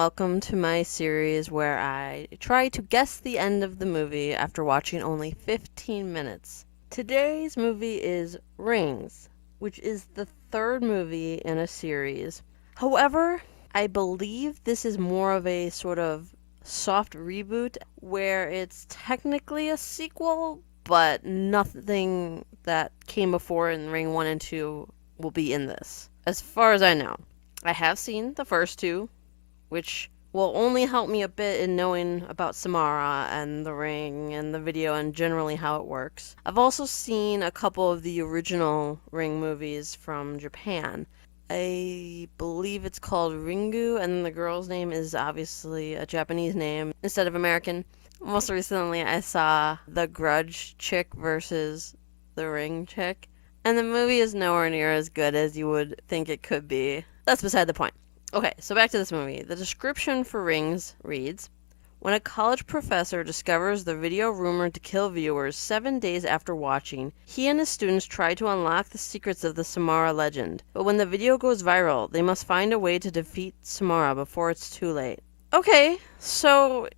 welcome to my series where I try to guess the end of the movie after watching only 15 minutes. Today's movie is Rings, which is the third movie in a series. However, I believe this is more of a sort of soft reboot where it's technically a sequel, but nothing that came before in Ring 1 and 2 will be in this, as far as I know. I have seen the first two, which will only help me a bit in knowing about Samara and the ring and the video and generally how it works. I've also seen a couple of the original Ring movies from Japan. I believe it's called Ringu, and the girl's name is obviously a Japanese name instead of American. Most recently, I saw The Grudge chick versus the Ring chick, and the movie is nowhere near as good as you would think it could be. That's beside the point. Okay, so back to this movie. The description for Rings reads, when a college professor discovers the video rumored to kill viewers 7 days after watching, he and his students try to unlock the secrets of the Samara legend. But when the video goes viral, they must find a way to defeat Samara before it's too late. Okay, so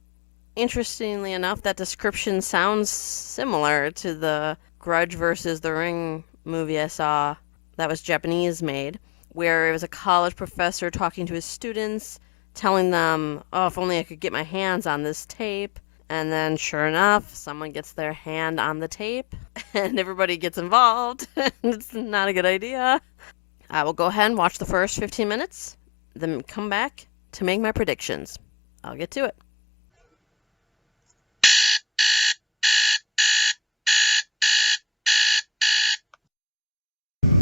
interestingly enough, that description sounds similar to the Grudge versus the Ring movie I saw that was Japanese made, where it was a college professor talking to his students, telling them, oh, if only I could get my hands on this tape. And then, sure enough, someone gets their hand on the tape, and everybody gets involved. It's not a good idea. I will go ahead and watch the first 15 minutes, then come back to make my predictions. I'll get to it.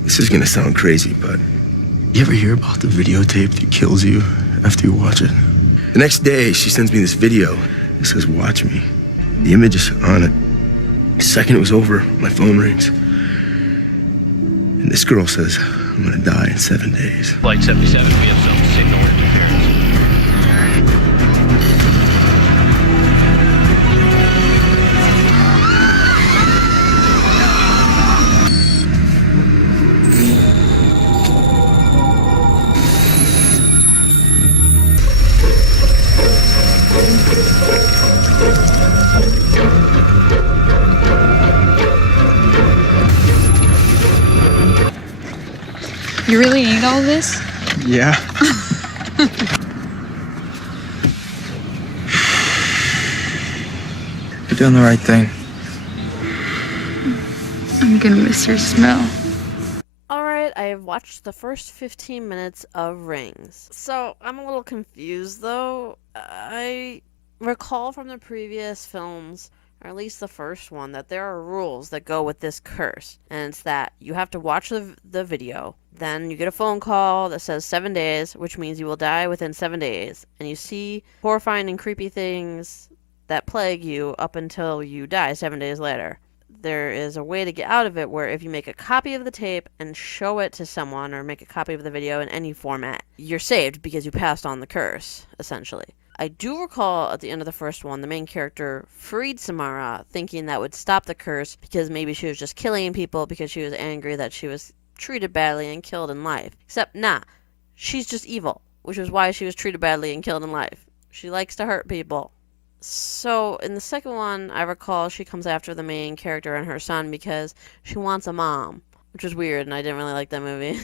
This is gonna sound crazy, but you ever hear about the videotape that kills you after you watch it? The next day, she sends me this video. It says, watch me. The image is on it. The second it was over, my phone rings. And this girl says, I'm gonna die in 7 days. Flight 77, we have some signal interference. You really need all this? Yeah. You're doing the right thing. I'm gonna miss your smell. Alright, I have watched the first 15 minutes of Rings. So, I'm a little confused though. I recall from the previous films, or at least the first one, that there are rules that go with this curse. And it's that you have to watch the video, then you get a phone call that says 7 days, which means you will die within 7 days. And you see horrifying and creepy things that plague you up until you die 7 days later. There is a way to get out of it where if you make a copy of the tape and show it to someone or make a copy of the video in any format, you're saved because you passed on the curse, essentially. I do recall at the end of the first one, the main character freed Samara, thinking that would stop the curse because maybe she was just killing people because she was angry that she was treated badly and killed in life. Except, nah, she's just evil, which is why she was treated badly and killed in life. She likes to hurt people. So, in the second one, I recall she comes after the main character and her son because she wants a mom, which was weird, and I didn't really like that movie.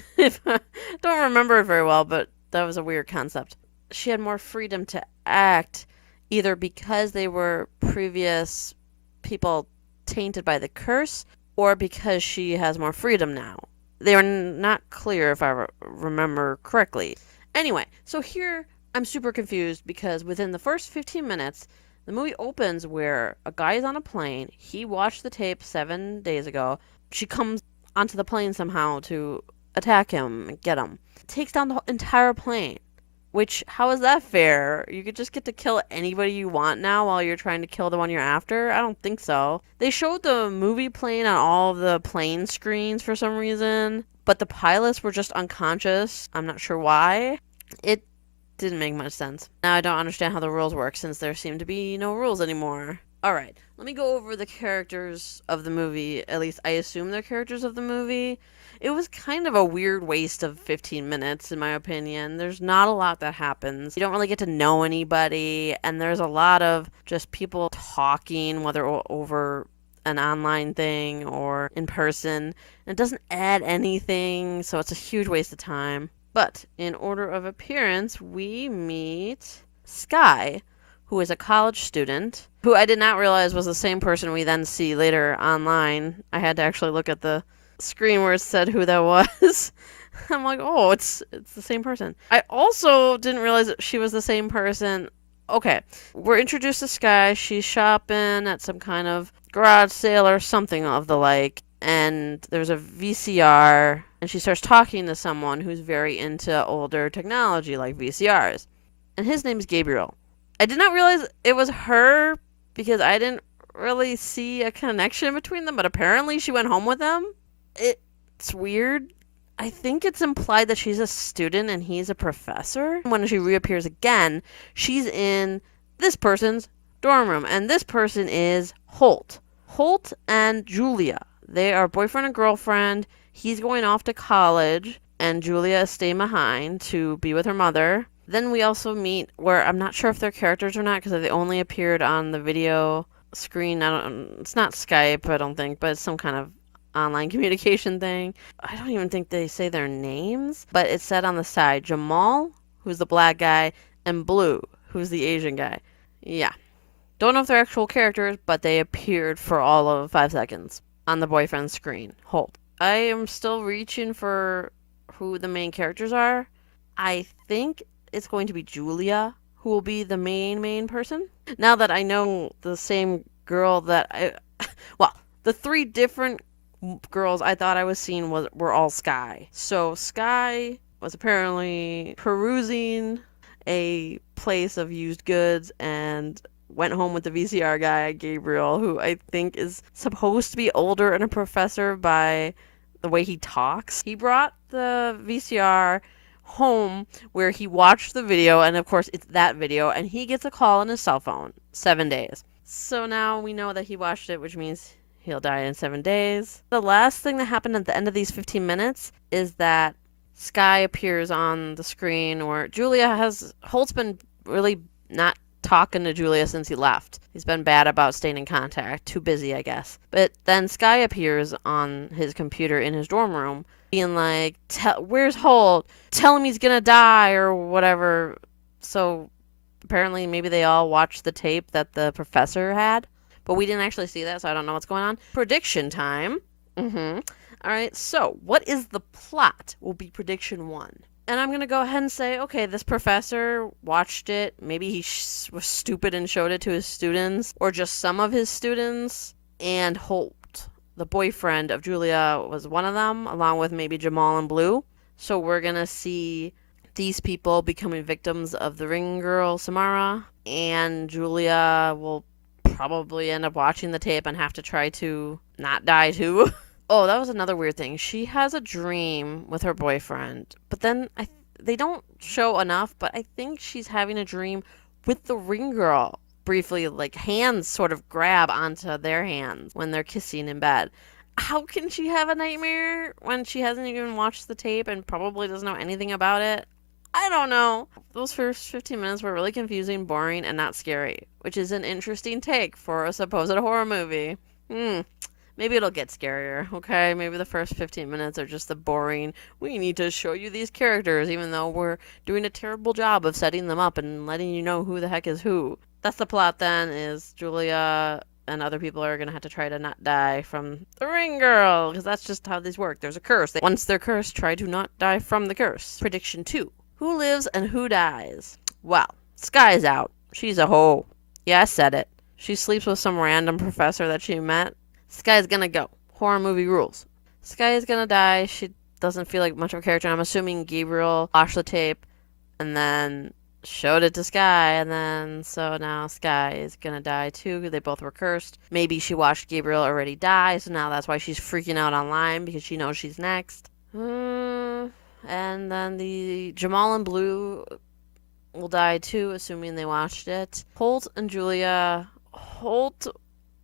Don't remember it very well, but that was a weird concept. She had more freedom to act, either because they were previous people tainted by the curse, or because she has more freedom now. They were not clear if I remember correctly. Anyway, so here I'm super confused because within the first 15 minutes, the movie opens where a guy is on a plane. He watched the tape 7 days ago. She comes onto the plane somehow to attack him and get him. Takes down the entire plane. Which, how is that fair? You could just get to kill anybody you want now while you're trying to kill the one you're after? I don't think so. They showed the movie plane on all of the plane screens for some reason, but the pilots were just unconscious. I'm not sure why. It didn't make much sense. Now I don't understand how the rules work since there seem to be no rules anymore. Alright, let me go over the characters of the movie. At least I assume they're characters of the movie. It was kind of a weird waste of 15 minutes, in my opinion. There's not a lot that happens. You don't really get to know anybody, and there's a lot of just people talking, whether over an online thing or in person. And it doesn't add anything, so it's a huge waste of time. But in order of appearance, we meet Sky, who is a college student, who I did not realize was the same person we then see later online. I had to actually look at the screen where it said who that was. I'm like, oh, it's the same person. I also didn't realize that she was the same person. Okay, we're introduced to Sky. She's shopping at some kind of garage sale or something of the like, and there's a VCR, and she starts talking to someone who's very into older technology like VCRs, and his name is Gabriel. I did not realize it was her because I didn't really see a connection between them, but apparently she went home with them. It's weird. I think it's implied that she's a student and he's a professor. When she reappears again, she's in this person's dorm room, and this person is Holt. Holt and Julia. They are boyfriend and girlfriend. He's going off to college, and Julia is staying behind to be with her mother. Then we also meet, where I'm not sure if they're characters or not because they only appeared on the video screen. It's not Skype, I don't think, but it's some kind of online communication thing. I don't even think they say their names, but it said on the side, Jamal, who's the black guy, and Blue, who's the Asian guy. Yeah. Don't know if they're actual characters, but they appeared for all of 5 seconds on the boyfriend screen, Holt. I am still reaching for who the main characters are. I think it's going to be Julia who will be the main person. Now that I know the same girl that the 3 different girls I thought I was seeing were all Sky. So Sky was apparently perusing a place of used goods and went home with the VCR guy, Gabriel, who I think is supposed to be older and a professor by the way he talks. He brought the VCR home where he watched the video, and of course it's that video, and he gets a call on his cell phone. 7 days. So now we know that he watched it, which means he'll die in 7 days. The last thing that happened at the end of these 15 minutes is that Sky appears on the screen, or Holt's been really not talking to Julia since he left. He's been bad about staying in contact. Too busy, I guess. But then Sky appears on his computer in his dorm room, being like, where's Holt? Tell him he's gonna die, or whatever. So apparently maybe they all watched the tape that the professor had. But we didn't actually see that, so I don't know what's going on. Prediction time. Alright, so what is the plot? Will be prediction 1. And I'm going to go ahead and say, okay, this professor watched it. Maybe he was stupid and showed it to his students, or just some of his students. And Holt, the boyfriend of Julia, was one of them, along with maybe Jamal and Blue. So we're going to see these people becoming victims of the ring girl, Samara. And Julia will probably end up watching the tape and have to try to not die too. Oh, that was another weird thing. She has a dream with her boyfriend, but then they don't show enough, but I think she's having a dream with the ring girl. Briefly, like hands sort of grab onto their hands when they're kissing in bed. How can she have a nightmare when she hasn't even watched the tape and probably doesn't know anything about it? I don't know. Those first 15 minutes were really confusing, boring, and not scary, which is an interesting take for a supposed horror movie. Maybe it'll get scarier, okay? Maybe the first 15 minutes are just the boring, we need to show you these characters, even though we're doing a terrible job of setting them up and letting you know who the heck is who. That's the plot then, is Julia and other people are going to have to try to not die from the ring girl, because that's just how these work. There's a curse. Once they're cursed, try to not die from the curse. Prediction 2. Who lives and who dies? Well, Sky's out. She's a hoe. Yeah, I said it. She sleeps with some random professor that she met. Sky's gonna go. Horror movie rules. Sky is gonna die. She doesn't feel like much of a character. I'm assuming Gabriel watched the tape and then showed it to Sky, and then so now Sky is gonna die too. They both were cursed. Maybe she watched Gabriel already die, so now that's why she's freaking out online because she knows she's next. And then the Jamal and Blue will die too, assuming they watched it. Holt and Julia. Holt,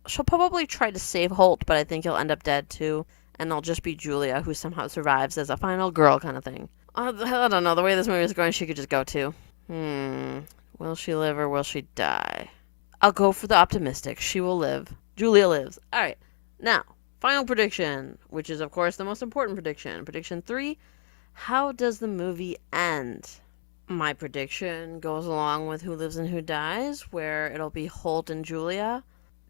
she'll probably try to save Holt, but I think he'll end up dead too. And it'll just be Julia who somehow survives as a final girl kind of thing. I don't know. The way this movie is going, she could just go too. Will she live or will she die? I'll go for the optimistic. She will live. Julia lives. Alright. Now, final prediction, which is, of course, the most important prediction. Prediction 3. How does the movie end? My prediction goes along with Who Lives and Who Dies, where it'll be Holt and Julia.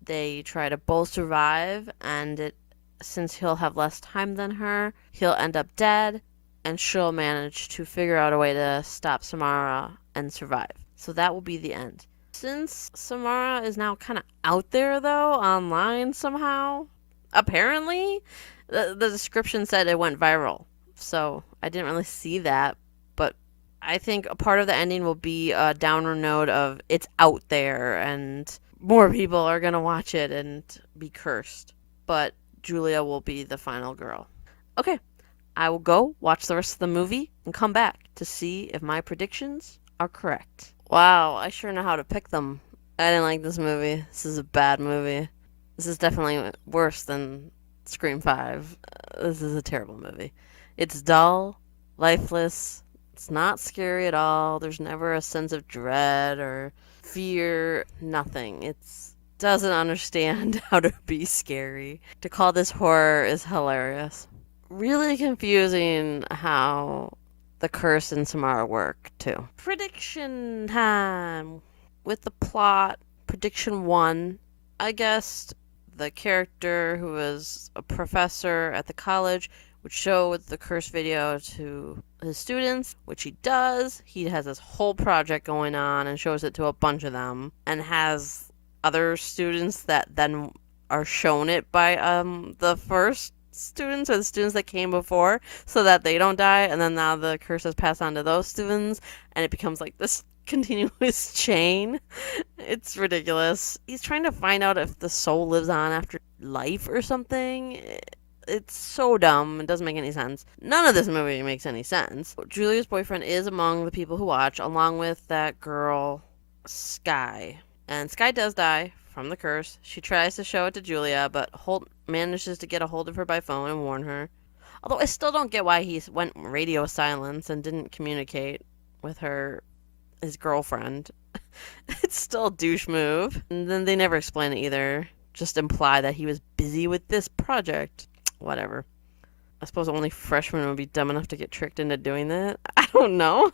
They try to both survive, and since he'll have less time than her, he'll end up dead, and she'll manage to figure out a way to stop Samara and survive. So that will be the end. Since Samara is now kind of out there, though, online somehow, apparently, the description said it went viral. So I didn't really see that, but I think a part of the ending will be a downer note of it's out there and more people are going to watch it and be cursed. But Julia will be the final girl. Okay, I will go watch the rest of the movie and come back to see if my predictions are correct. Wow, I sure know how to pick them. I didn't like this movie. This is a bad movie. This is definitely worse than Scream 5. This is a terrible movie. It's dull, lifeless. It's not scary at all. There's never a sense of dread or fear. Nothing. It doesn't understand how to be scary. To call this horror is hilarious. Really confusing how the curse and Samara work, too. Prediction time! With the plot, prediction 1, I guessed the character who was a professor at the college would show the curse video to his students, which he does. He has this whole project going on and shows it to a bunch of them, and has other students that then are shown it by the first students or the students that came before so that they don't die, and then now the curse is passed on to those students and it becomes like this continuous chain. It's ridiculous. He's trying to find out if the soul lives on after life or something. It's so dumb. It doesn't make any sense. None of this movie makes any sense. Julia's boyfriend is among the people who watch, along with that girl, Sky. And Sky does die from the curse. She tries to show it to Julia, but Holt manages to get a hold of her by phone and warn her. Although I still don't get why he went radio silence and didn't communicate with his girlfriend. It's still a douche move. And then they never explain it either. Just imply that he was busy with this project. Whatever. I suppose only freshmen would be dumb enough to get tricked into doing that. I don't know.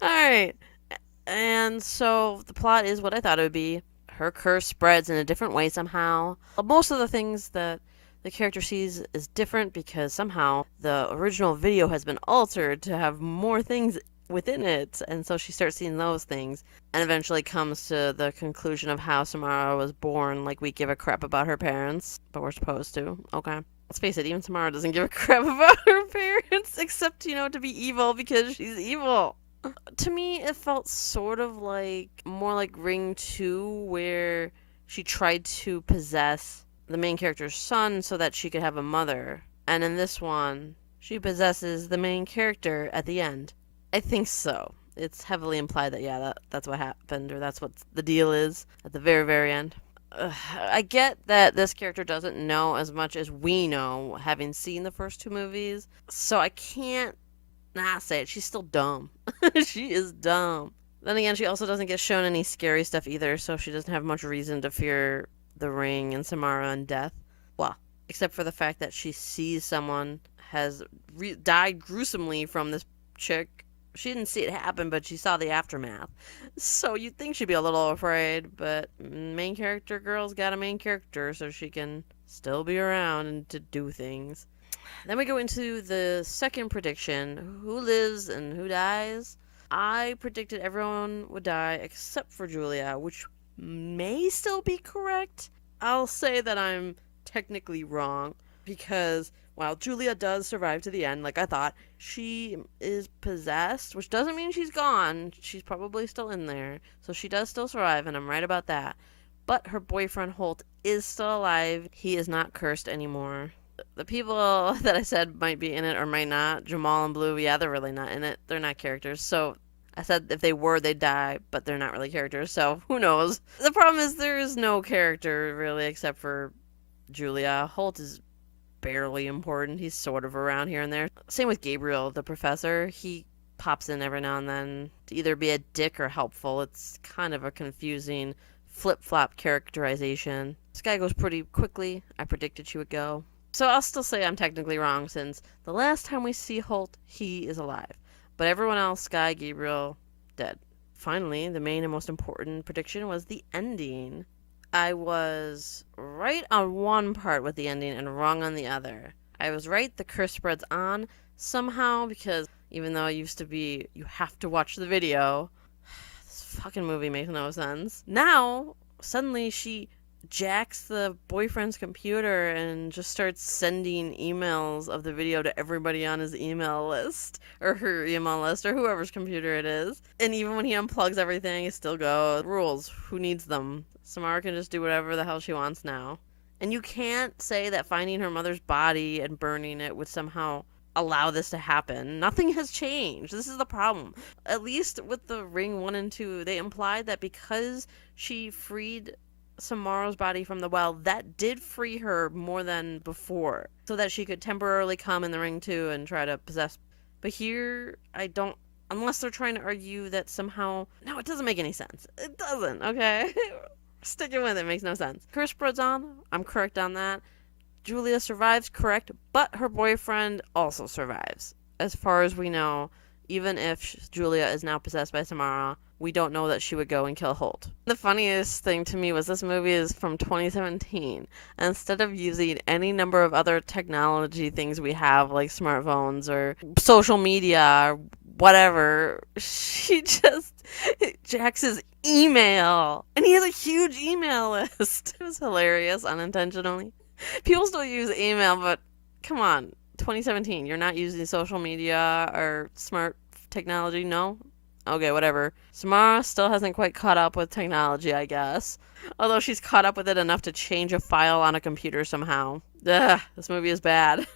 Alright. And so the plot is what I thought it would be. Her curse spreads in a different way somehow. Most of the things that the character sees is different because somehow the original video has been altered to have more things within it. And so she starts seeing those things and eventually comes to the conclusion of how Samara was born. Like, we give a crap about her parents, but we're supposed to. Okay. Let's face it, even Samara doesn't give a crap about her parents, except, to be evil because she's evil. To me, it felt sort of like, more like Ring 2, where she tried to possess the main character's son so that she could have a mother. And in this one, she possesses the main character at the end. I think so. It's heavily implied that, yeah, that's what happened, or that's what the deal is at the very, very end. I get that this character doesn't know as much as we know, having seen the first 2 movies, so I can't not say it. She's still dumb. She is dumb. Then again, she also doesn't get shown any scary stuff either, so she doesn't have much reason to fear the Ring and Samara and death. Well, except for the fact that she sees someone has died gruesomely from this chick. She didn't see it happen, but she saw the aftermath. So you'd think she'd be a little afraid, but main character girl's got a main character, so she can still be around and to do things. Then we go into the second prediction, who lives and who dies. I predicted everyone would die except for Julia, which may still be correct. I'll say that I'm technically wrong, because while Julia does survive to the end, like I thought, she is possessed, which doesn't mean she's gone. She's probably still in there, so she does still survive, and I'm right about that. But her boyfriend Holt is still alive. He is not cursed anymore. The people that I said might be in it or might not, Jamal and Blue, yeah, they're really not in it. They're not characters, so I said if they were, they'd die, but they're not really characters, so who knows? The problem is there is no character, really, except for Julia. Holt is barely important. He's sort of around here and there. Same with Gabriel, the professor. He pops in every now and then to either be a dick or helpful. It's kind of a confusing flip-flop characterization. This guy goes pretty quickly. I predicted she would go. So I'll still say I'm technically wrong, since the last time we see Holt, he is alive. But everyone else, Skye, Gabriel, dead. Finally, the main and most important prediction was the ending. I was right on one part with the ending and wrong on the other. I was right, the curse spreads on somehow, because even though it used to be you have to watch the video, this fucking movie makes no sense. Now, suddenly she jacks the boyfriend's computer and just starts sending emails of the video to everybody on his email list, or her email list, or whoever's computer it is. And even when he unplugs everything, it still goes. Rules. Who needs them? Samara can just do whatever the hell she wants now. And you can't say that finding her mother's body and burning it would somehow allow this to happen. Nothing has changed. This is the problem. At least with the Ring 1 and 2, they implied that because she freed Samara's body from the well, that did free her more than before, so that she could temporarily come in the Ring 2 and try to possess. But here, I don't, unless they're trying to argue that somehow, no, it doesn't make any sense. It doesn't, okay? Sticking with it makes no sense. Curse spreads on, I'm correct on that. Julia survives, correct, but her boyfriend also survives. As far as we know, even if Julia is now possessed by Samara, we don't know that she would go and kill Holt. The funniest thing to me was this movie is from 2017. And instead of using any number of other technology things we have, like smartphones or social media or whatever, she just jacks his email. And he has a huge email list. It was hilarious, unintentionally. People still use email, but come on, 2017, you're not using social media or smart technology, no? Okay, whatever. Samara still hasn't quite caught up with technology, I guess. Although she's caught up with it enough to change a file on a computer somehow. Ugh, this movie is bad.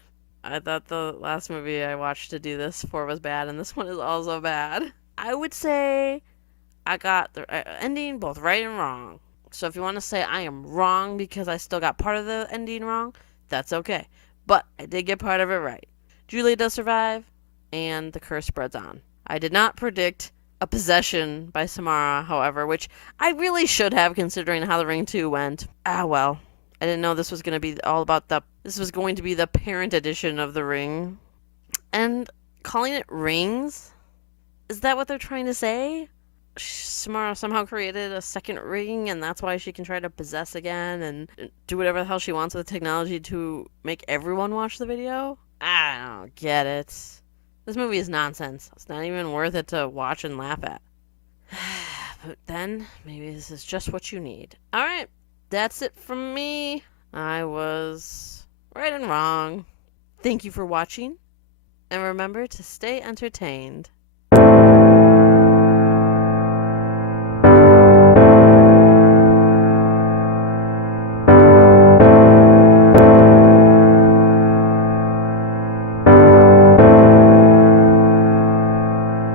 I thought the last movie I watched to do this for was bad, and this one is also bad. I would say I got the ending both right and wrong. So if you want to say I am wrong because I still got part of the ending wrong, that's okay. But I did get part of it right. Julia does survive, and the curse spreads on. I did not predict a possession by Samara, however, which I really should have, considering how the Ring 2 went. Ah, well. I didn't know this was going to be all about this was going to be the parent edition of the Ring. And calling it Rings? Is that what they're trying to say? Samara somehow created a second ring, and that's why she can try to possess again and do whatever the hell she wants with technology to make everyone watch the video? I don't get it. This movie is nonsense. It's not even worth it to watch and laugh at. But then, maybe this is just what you need. Alright, that's it from me. I was right and wrong. Thank you for watching, and remember to stay entertained.